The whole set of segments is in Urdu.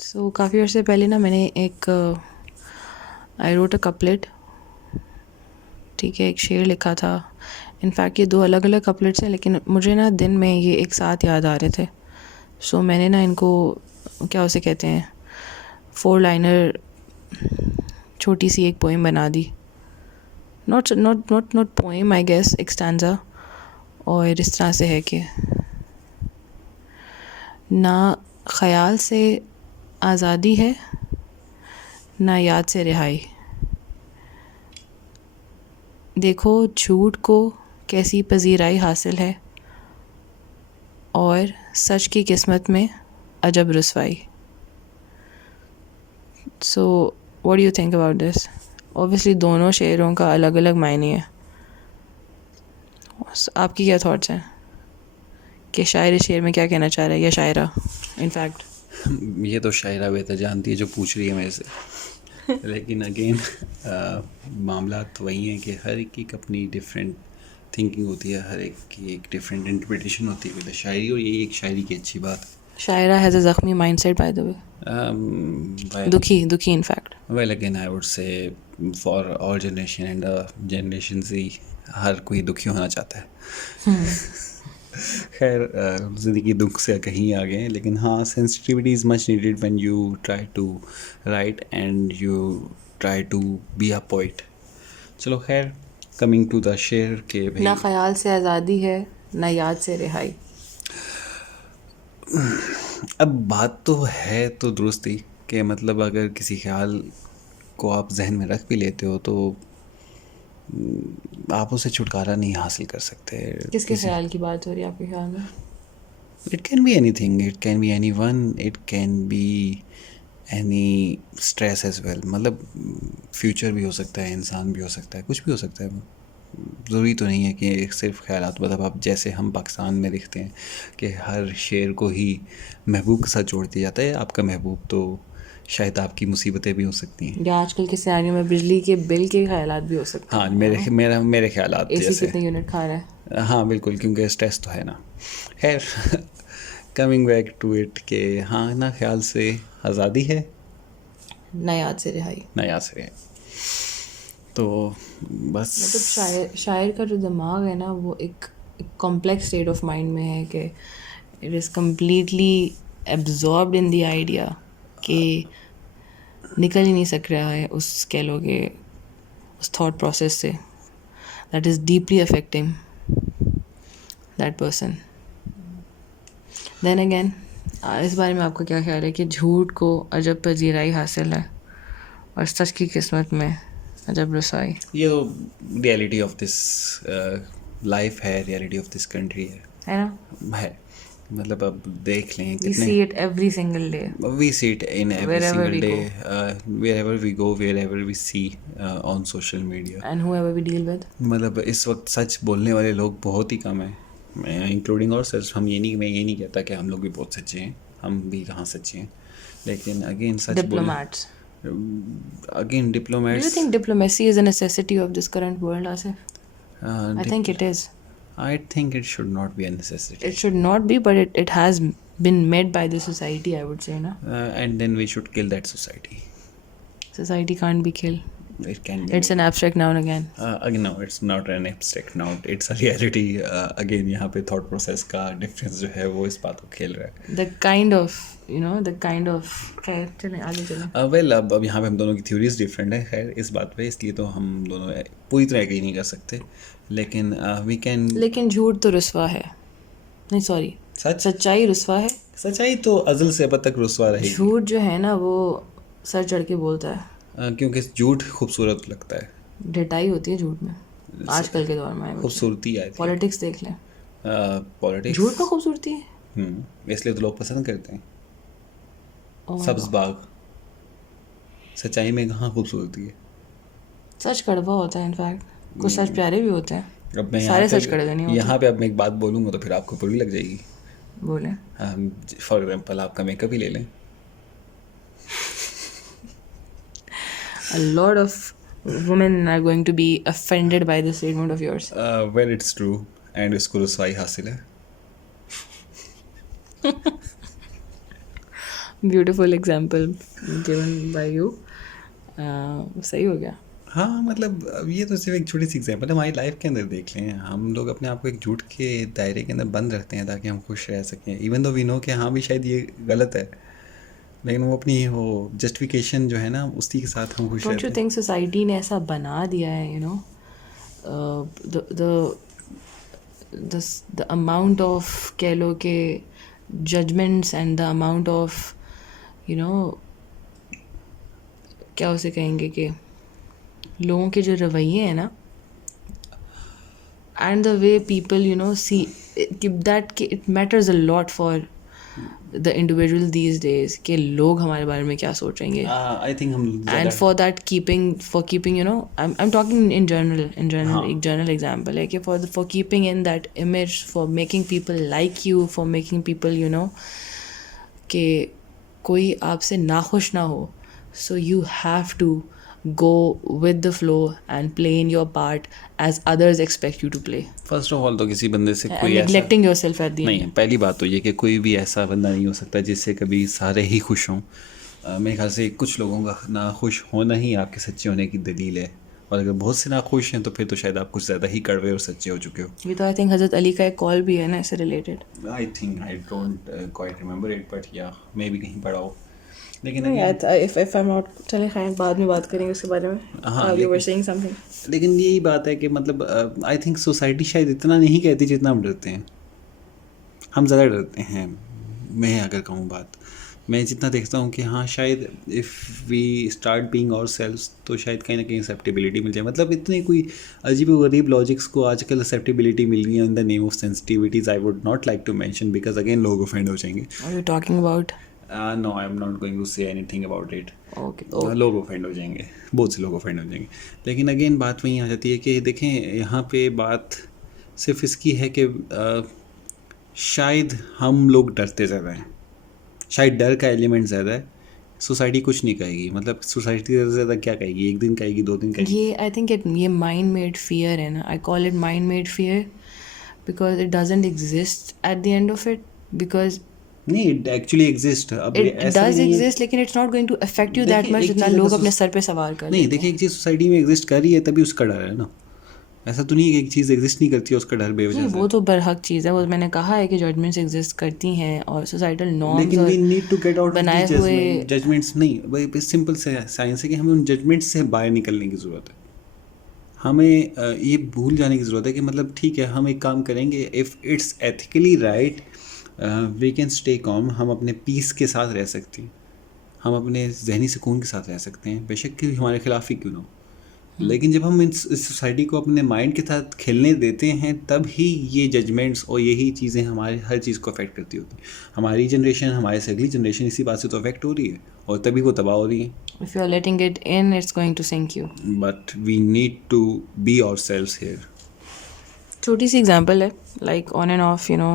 سو کافی عرصے پہلے نا میں نے ایک آئی روٹ اے کپلیٹ، ٹھیک ہے، ایک شعر لکھا تھا. انفیکٹ یہ 2 الگ الگ کپلیٹس ہیں، لیکن مجھے نا دن میں یہ ایک ساتھ یاد آ رہے تھے. سو میں نے نا ان کو کیا اسے کہتے ہیں 4 لائنر چھوٹی سی ایک پوئم بنا دی. ناٹ پوئم، آئی گیس ایک اسٹینزا. اور اس طرح سے ہے کہ نہ خیال سے آزادی ہے، نہ یاد سے رہائی. دیکھو جھوٹ کو کیسی پذیرائی حاصل ہے، اور سچ کی قسمت میں عجب رسوائی. So what do you think about this? Obviously دونوں شعروں کا الگ الگ معنی ہے. آپ کی کیا تھاٹس ہیں کہ شاعر اس شعر میں کیا کہنا چاہ رہا ہے، یا شاعرہ انفیکٹ؟ یہ تو شاعرہ بہتر جانتی ہے جو پوچھ رہی ہے میرے سے. لیکن اگین معاملات وہی ہیں کہ ہر ایک کی اپنی ڈفرینٹ تھنکنگ ہوتی ہے، ہر ایک کی ایک ڈفرینٹ انٹرپریٹیشن ہوتی ہے ویسے شاعری، اور یہی ایک شاعری کی اچھی بات ہے. شاعرہ ہیز اے زخمی mind set by the way, دکھی in fact. Well again I would say for all generation and generation سے ہر کوئی دکھی ہونا چاہتا ہے. خیر زندگی دکھ سے کہیں آگے ہیں، لیکن ہاں sensitivity is much needed when you try to write and you try to be a poet. چلو خیر، کمنگ ٹو دا شعر کہ نہ خیال سے آزادی ہے، نہ یاد سے رہائی. اب بات تو ہے تو درست ہی کہ مطلب اگر کسی خیال کو آپ ذہن میں رکھ بھی لیتے ہو تو آپ اسے چھٹکارا نہیں حاصل کر سکتے. کس کے خیال کی بات ہو رہی ہے آپ کے خیال میں؟ It can be anything, it can be anyone, it can be any stress as well. مطلب فیوچر بھی ہو سکتا ہے، انسان بھی ہو سکتا ہے، کچھ بھی ہو سکتا ہے. ضروری تو نہیں ہے کہ صرف خیالات. مطلب آپ جیسے ہم پاکستان میں دیکھتے ہیں کہ ہر شعر کو ہی محبوب کے ساتھ جوڑ دیا جاتا ہے. آپ کا محبوب تو شاید آپ کی مصیبتیں بھی ہو سکتی ہیں، یا آج کل کے سیناریو میں بجلی کے بل کے خیالات بھی ہو سکتے ہیں. ہاں میرے خیالات اے سی جیسے، کتنے یونٹ کھا رہا ہے. ہاں بالکل، کیونکہ اسٹریس تو ہے نا. خیر کمنگ بیک ٹو اٹ کہ ہاں نہ خیال سے آزادی ہے، نہ یاد سے رہائی. نہ یاد سے رہائی. تو بس مطلب شاعر کا جو دماغ ہے نا وہ ایک کمپلیکس اسٹیٹ آف مائنڈ میں ہے کہ it is completely absorbed in the idea کہ نکل ہی نہیں سک رہا ہے اس کہہ لو کہ اس تھاٹ پروسیس سے that is deeply affecting that person. Then again اس بارے میں آپ کا کیا خیال ہے کہ جھوٹ کو عجب پذیرائی حاصل ہے اور سچ کی قسمت میں عجب رسائی؟ یہ تو ریئلٹی آف دس لائف ہے، ریئلٹی آف دس کنٹری ہے نا. ہے. مطلب اب دیکھ لیں We see it every single day. We see it in every Wherever single we day, go. wherever we go, wherever we see on social media. And whoever we deal with. مطلب اس وقت سچ بولنے والے لوگ بہت ہی کم ہیں، انکلوڈنگ اور سچ. میں یہ نہیں کہتا کہ ہم لوگ بھی بہت سچے ہیں، ہم بھی کہاں سچے ہیں. لیکن again such Diplomats. Again diplomats. Do you think diplomacy is a necessity of this current world, Asif? I think it is. I think it should not be a necessity. It should not be, but it has been made by the society, I would say, na? And then we should kill that society. Society can't be killed. It can be. It's an abstract noun again. No, it's not an abstract noun. It's a reality. Again, یہاں پہ thought process کا difference جو ہے وہ اس بات کو کھیل رہا ہے. The kind of خیر چلیں آگے چلیں. ویل اب یہاں پہ ہم دونوں کی تھیوریز ڈفرینٹ ہیں خیر اس بات پہ، اس لیے تو ہم دونوں پوری طرح ایگری نہیں کر سکتے. لیکن وی کین، لیکن جھوٹ تو رسوا ہے، نہیں سوری سچائی رسوا ہے. سچائی تو ازل سے اب تک رسوا رہے گی. جھوٹ جو ہے نا وہ سر چڑھ کے بولتا ہے، کیونکہ جھوٹ خوبصورت لگتا ہے. ڈٹائی ہوتی ہے جھوٹ میں آج کل کے دور میں. خوبصورتی آئی تھی. پالیٹکس دیکھ لیں، پالیٹکس جھوٹ میں خوبصورتی ہے. اس لیے تو لوگ پسند کرتے ہیں. سبز باغ، سچائی میں کہاں خوبصورتی ہے. سچ کڑوا ہوتا ہے، انفیکٹ کچھ سچ پیارے بھی ہوتے ہیں. اب میں سارے سچ کڑوے نہیں ہوتے. یہاں پہ اب میں ایک بات بولوں گا تو پھر آپ کو بری لگ جائے گی. بولیں. فار ایگزامپل آپ کا میک اپ ہی لے لیں. A lot of women are going to be offended by this statement of yours. Well, it's true. And اس کو رسوائی حاصل ہے. Beautiful example given by you. صحیح ہو گیا. ہاں مطلب اب یہ تو صرف ایک چھوٹی سی ایگزامپل ہے. ہماری لائف کے اندر دیکھ لیں, ہم لوگ اپنے آپ کو ایک جھوٹ کے دائرے کے اندر بند رکھتے ہیں تاکہ ہم خوش رہ سکیں, ایون دو وی نو کہ ہاں بھی شاید یہ غلط ہے, لیکن وہ اپنی وہ جسٹیفیکیشن جو ہے نا اسی کے ساتھ ہم خوش ڈونٹ رہتے یو ہیں. تھنک سوسائٹی نے ایسا بنا دیا ہے, you know, the amount of کہہ لو کہ judgments and the amount of, you know, کیا اسے کہیں گے کہ لوگوں کے جو رویے ہیں نا, and the way people, you know, see that it matters a lot for the individual these days کہ لوگ ہمارے بارے میں کیا سوچیں گے. آئی تھنک ہم And for that keeping, you know, I'm talking in general, ایک general example ہے کہ for keeping in that image, for making people like you, for making people, you know, کہ کوئی آپ سے ناخوش نہ ہو, so you have to go with the flow and play in your part as others expect you to play, first of all تو کسی بندے سے and کوئی ایسا neglecting yourself at the end. نہیں, پہلی بات تو یہ کہ کوئی بھی ایسا بندہ نہیں ہو سکتا جس سے کبھی سارے ہی خوش ہوں. میرے خیال سے کچھ لوگوں کا ناخوش ہونا ہی آپ کے سچے ہونے کی دلیل ہے, اور اگر بہت سے ناخوش ہیں تو پھر تو شاید آپ کچھ زیادہ ہی کڑوے اور سچے ہو چکے ہو. یہ تو آئی تھنک حضرت علی کا ایک کال بھی ہے نا اس سے related. I think I don't quite remember it, but یا میں بھی کہیں پڑھا ہو. لیکن if I'm not, چلیں خیر بعد میں بات کریں گے اس کے بارے میں. You were saying something. لیکن یہی بات ہے کہ مطلب آئی تھنک سوسائٹی شاید اتنا نہیں کہتی جتنا ہم ڈرتے ہیں. ہم زیادہ ڈرتے ہیں. میں اگر کہوں بات, میں جتنا دیکھتا ہوں کہ ہاں شاید اف وی اسٹارٹ بینگ اور سیلفس تو شاید کہیں نہ کہیں ایکسیپٹیبلٹی مل جائے. مطلب اتنے کوئی عجیب و غریب لاجکس کو آج کل ایکسیپٹیبلٹی مل رہی ہے in the name of sensitivities. I would not like to mention because again لوگ اوفینڈ ہو جائیں گے. Are you talking about? No I am not going to say anything about it. Okay. لوگ اوفینڈ ہو جائیں گے, بہت سے لوگ اوفینڈ ہو جائیں گے. لیکن اگین بات وہیں آ جاتی ہے کہ دیکھیں یہاں پہ بات صرف اس کی ہے کہ شاید ہم لوگ ڈرتے زیادہ ہیں, شاید ڈر کا ایلیمنٹ زیادہ ہے. سوسائٹی کچھ نہیں کہے گی, مطلب سوسائٹی زیادہ سے زیادہ کیا کہے گی, ایک دن کہے گی, 2 دن کہے گی. یہ آئی تھنک یہ مائنڈ میڈ فیئر ہے نا. I call it mind made fear because it doesn't exist at the end of it. Because نہیں, it actually exist. It does exist لیکن it's not going to affect you that much جتنا لوگ اپنے سر پہ سوار کر. نہیں دیکھیں, ایک چیز سوسائٹی میں ایگزسٹ کر رہی ہے تبھی اس کا ڈر ہے نا. ایسا تو نہیں کہ ایک چیز ایگزسٹ نہیں کرتی ہے اس کا ڈر بے وجہ سے. وہ تو برحق چیز ہے. وہ میں نے کہا ہے کہ ججمنٹس ایگزسٹ کرتی ہیں اور سوسائٹل نارمز لیکن we need to get out بنائے ہوئے ججمنٹس. نہیں بھائی, سمپل سے سائنس ہے کہ ہمیں ان ججمنٹس سے باہر نکلنے کی ضرورت ہے. ہمیں یہ بھول جانے کی ضرورت ہے کہ مطلب ٹھیک ہے ہم ایک کام کریں گے, if it's ethically right we can stay calm. ہم اپنے پیس کے ساتھ رہ سکتے ہیں, ہم اپنے ذہنی سکون کے ساتھ رہ سکتے ہیں, بے شک کہ ہمارے خلاف ہی کیوں نہ ہو. لیکن جب ہم اس سوسائٹی کو اپنے مائنڈ کے ساتھ کھیلنے دیتے ہیں تب ہی یہ ججمنٹس اور یہی چیزیں ہمارے ہر چیز کو افیکٹ کرتی ہوتی ہیں. ہماری جنریشن, ہمارے سے اگلی جنریشن اسی بات سے تو افیکٹ ہو رہی ہے اور تبھی وہ تباہ ہو رہی ہیں. If you are letting it in, it's going to sink you. But we need to be ourselves here. چھوٹی سی ایگزامپل ہے, like on and off, you know,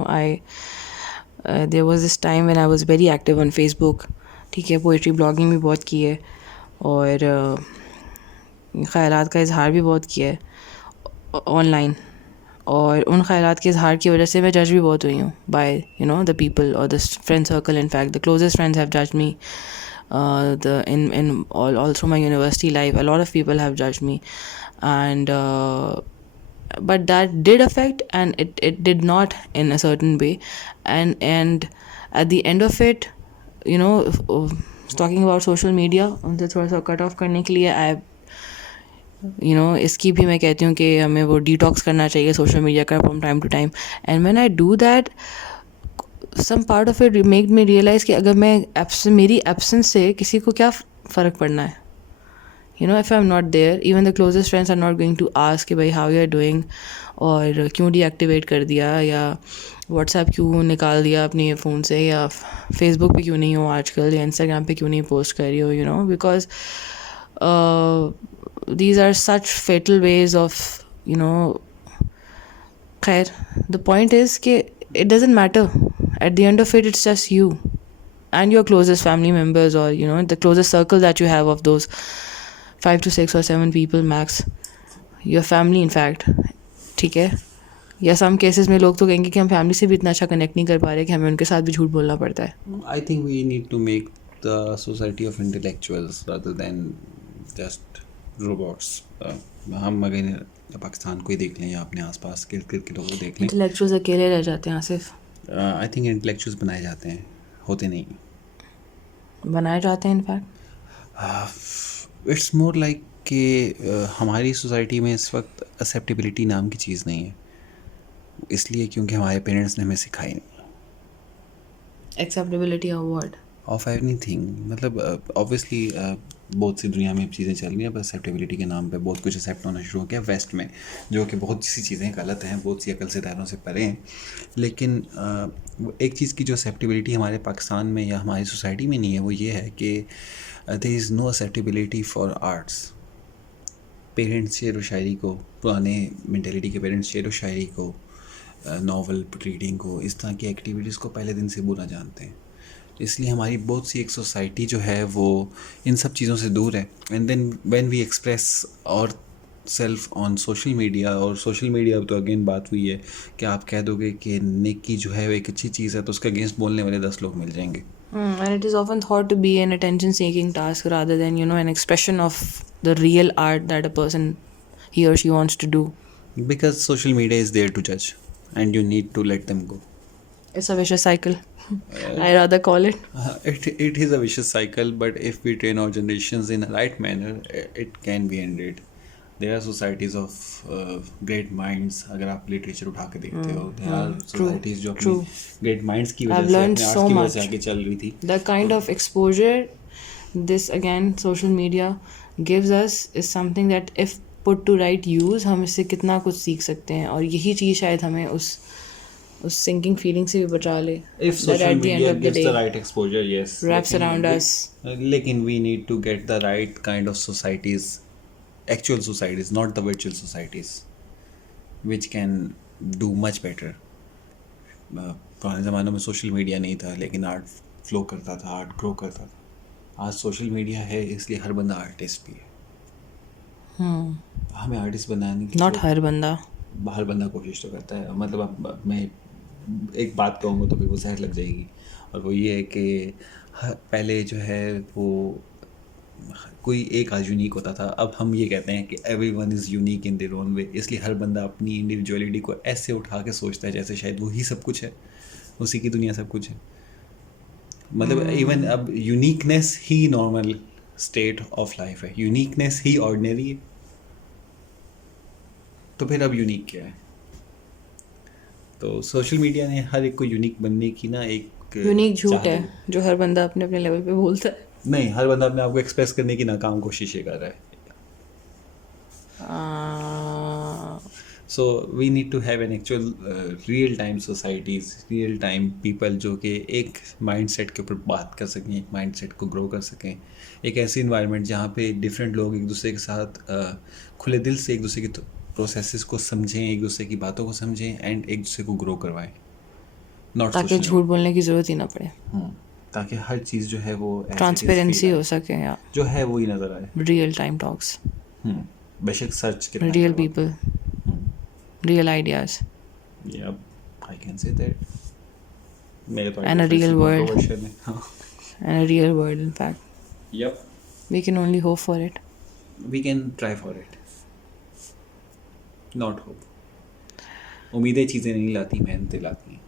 there was this time when I was very active on Facebook. ٹھیک ہے, پوئٹری بلاگنگ بھی بہت کی ہے اور خیالات کا اظہار بھی بہت کیا ہے آن لائن, اور ان خیالات کے اظہار کی وجہ سے میں جج بھی بہت ہوئی ہوں by you know the people اور the friend circle. In fact the closest friends have judged me in all through my university life. A lot of people have judged me, and but that did affect, and it did not in a certain way, and at the end of it, you know, talking about social media, ان سے تھوڑا سا کٹ آف کرنے کے لیے you know, اس کی بھی میں کہتی ہوں کہ ہمیں وہ ڈیٹاکس کرنا چاہیے سوشل میڈیا کا from time to time. And when I do that, some part of it made me realize کہ اگر میں میری ایبسنس سے کسی کو کیا فرق پڑنا ہے. You know, if I'm not there, even the closest friends are not going to ask کہ بھائی how you are doing, اور کیوں ڈی ایکٹیویٹ کر دیا, یا واٹس ایپ کیوں نکال دیا اپنے فون سے, یا فیس بک پہ کیوں نہیں ہو آج کل, یا انسٹاگرام پہ کیوں نہیں پوسٹ کر رہی ہو. You know, because these are such fatal ways of, you know, خیر the point is کہ it doesn't matter. At the end of it, it's just you and your closest family members, or you know, the closest circle that you have of those 5 to 6 or 7 people max, your family in fact. ٹھیک ہے, یا سم کیسز میں لوگ تو کہیں گے کہ ہم فیملی سے بھی اتنا اچھا کنیکٹ نہیں کر پا رہے کہ ہمیں ان کے ساتھ بھی جھوٹ بولنا پڑتا ہے. I think we need to make the society of intellectuals rather than just robots. ہم اگر پاکستان کو ہی دیکھ لیں یا اپنے آس پاس کے کے لوگوں کو دیکھ لیں, انٹلیکچوئلز اکیلے رہ جاتے ہیں آصف. آئی تھنک انٹلیکچوئلس بنائے جاتے ہیں, ہوتے نہیں. بنائے جاتے ہیں انفیکٹ. اٹس مور لائک کہ ہماری سوسائٹی میں اس وقت اسیپٹیبلٹی نام کی چیز نہیں ہے, اس لیے کیونکہ ہمارے پیرنٹس نے ہمیں سکھائی نہیں. Acceptability of what? Of every thing. مطلب اوبویسلی بہت سی دنیا میں چیزیں چل رہی ہیں, بس ایکسیپٹیبلٹی کے نام پہ بہت کچھ ایکسیپٹ ہونا شروع ہو گیا ویسٹ میں, جو کہ بہت سی چیزیں غلط ہیں, بہت سی عقل سے دائروں سے پرے ہیں. لیکن ایک چیز کی جو ایکسیپٹیبلٹی ہمارے پاکستان میں یا ہماری سوسائٹی میں نہیں ہے, وہ یہ ہے کہ دیر از نو ایکسیپٹیبلٹی فار آرٹس. پیرنٹس شعر و شاعری کو, پرانے مینٹیلٹی کے پیرنٹس شعر و شاعری کو, ناول ریڈنگ کو, اس طرح کی ایکٹیویٹیز کو پہلے دن سے برا جانتے ہیں. اس لیے ہماری بہت سی ایک سوسائٹی جو ہے وہ ان سب چیزوں سے دور ہے. And then when we express our self on social media, اور سوشل میڈیا تو اگین بات ہوئی ہے کہ آپ کہہ دو گے کہ نیکی جو ہے وہ ایک اچھی چیز ہے, تو اس کے اگینسٹ بولنے والے 10 لوگ مل جائیں گے. And it is often thought to be an attention-seeking task rather than, an expression of the real art that a person, he or she wants to do. Because social media is there to judge and you need to let them go. It's a vicious cycle. I rather call it. It is a vicious cycle, but if we train our generations in a right manner, it can be ended. There are societies of great minds. اگر آپ لٹریچر اٹھا کے دیکھتے ہو, there are societies جو اپنی great minds کی وجہ سے, اپنے آرٹس کی وجہ سے آگے چل رہی تھی. The kind of exposure this, again, social media gives us is something that if put to right use, ہم اس سے کتنا کچھ سیکھ سکتے ہیں, اور یہی چیز شاید ہمیں اس sinking feeling سے بھی بچا لے. If social media gives the right exposure, yes. Wraps around us. لیکن we need to get the right kind of societies, actual societies, not the virtual societies, which can do much better. پرانے زمانوں میں سوشل میڈیا نہیں تھا, لیکن آرٹ فلو کرتا تھا, آرٹ گرو کرتا تھا. آج سوشل میڈیا ہے, اس لیے ہر بندہ آرٹسٹ بھی ہے. ہمیں آرٹسٹ بنانے کی, not ہر بندہ, ہر بندہ کوشش تو کرتا ہے. مطلب اب میں ایک بات کہوں گا تو پھر وہ زہر لگ جائے گی, اور وہ یہ ہے کہ پہلے جو ہے وہ کوئی ایک آج یونیک ہوتا تھا. اب ہم یہ کہتے ہیں کہ everyone is unique in their own way, اس لیے ہر بندہ اپنی انڈیویجولیٹی کو ایسے اٹھا کے سوچتا ہے جیسے شاید وہی سب کچھ ہے, اسی کی دنیا سب کچھ ہے. مطلب ایون اب uniqueness he normal state of life ہے, یونیکنیس ہی آرڈنری ہے, تو پھر اب یونیک کیا ہے؟ تو سوشل میڈیا نے ہر ایک کو یونیک بننے کی نا ایک یونیک جھوٹ ہے جو ہر بندہ اپنے اپنے لیول پہ بولتا ہے. نہیں, ہر بندہ اپنے آپ کو ایکسپریس کرنے کی ناکام کوششیں کر رہا ہے. So we need to have an actual real time societies, real time people جو کہ ایک مائنڈ سیٹ کے اوپر بات کر سکیں, ایک مائنڈ سیٹ کو گرو کر سکیں, ایک ایسی انوائرمنٹ جہاں پہ ڈفرینٹ لوگ ایک دوسرے کے ساتھ کھلے دل سے ایک دوسرے کی پروسیسز کو سمجھیں, ایک دوسرے کی باتوں کو سمجھیں, اینڈ ایک دوسرے کو گرو کروائیں, تاکہ جھوٹ بولنے کی ضرورت ہی نہ پڑے, تاکہ ہر چیز جو ہے وہ ٹرانسپیرنسی ہو سکے, یا جو ہے وہی نظر آئے. ریئل ٹائم ٹاکس, بے شک سرچ کے real people, real ideas, I can say that. and a real world, and a real world in fact. Yep. We can only hope for it. We can try for it. Not hope. امیدیں چیزیں نہیں لاتی, محنتیں لاتی ہیں.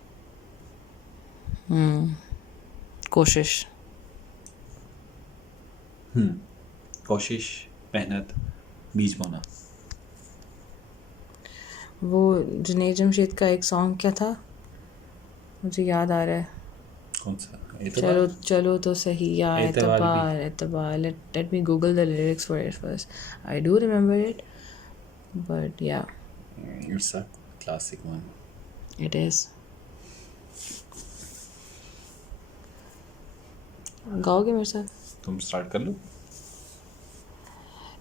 کوشش, کوشش, محنت, بیج بونا. وہ جنید جمشید کا ایک سانگ کیا تھا, مجھے یاد آ رہا ہے, کون سا؟ چلو چلو تو صحیح, یا اعتبار. Let me Google the lyrics for it first. I do remember it, but yeah. It's a classic one. It is. گاؤ گے میرے ساتھ؟ تم اسٹارٹ کر لو.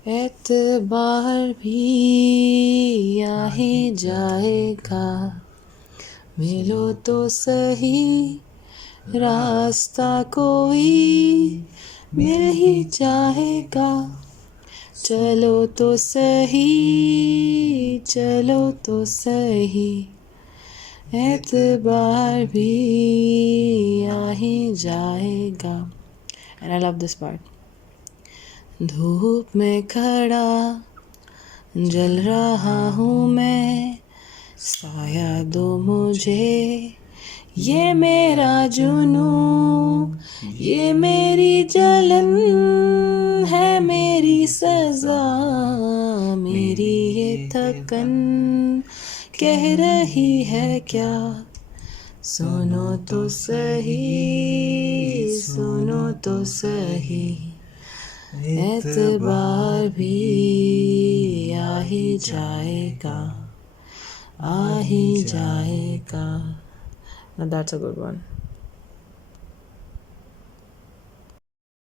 اعتبار بھی آ ہی جائے گا, ملو تو صحیح راستہ کوئی مل ہی جائے گا, چلو تو صحیح, چلو تو صحیح. اعتبار بھی آ ہی جائے گا. And I love this part. دھوپ میں کھڑا جل رہا ہوں میں، سایہ دو مجھے، یہ میرا جنون، یہ میری جلن ہے، میری سزا، میری یہ تھکن کہہ رہی ہے کیا. سنو تو سہی، سنو تو سہی، اعتبار بھی آ ہی جائے گا، آ ہی جائے گا. Now that's a good one.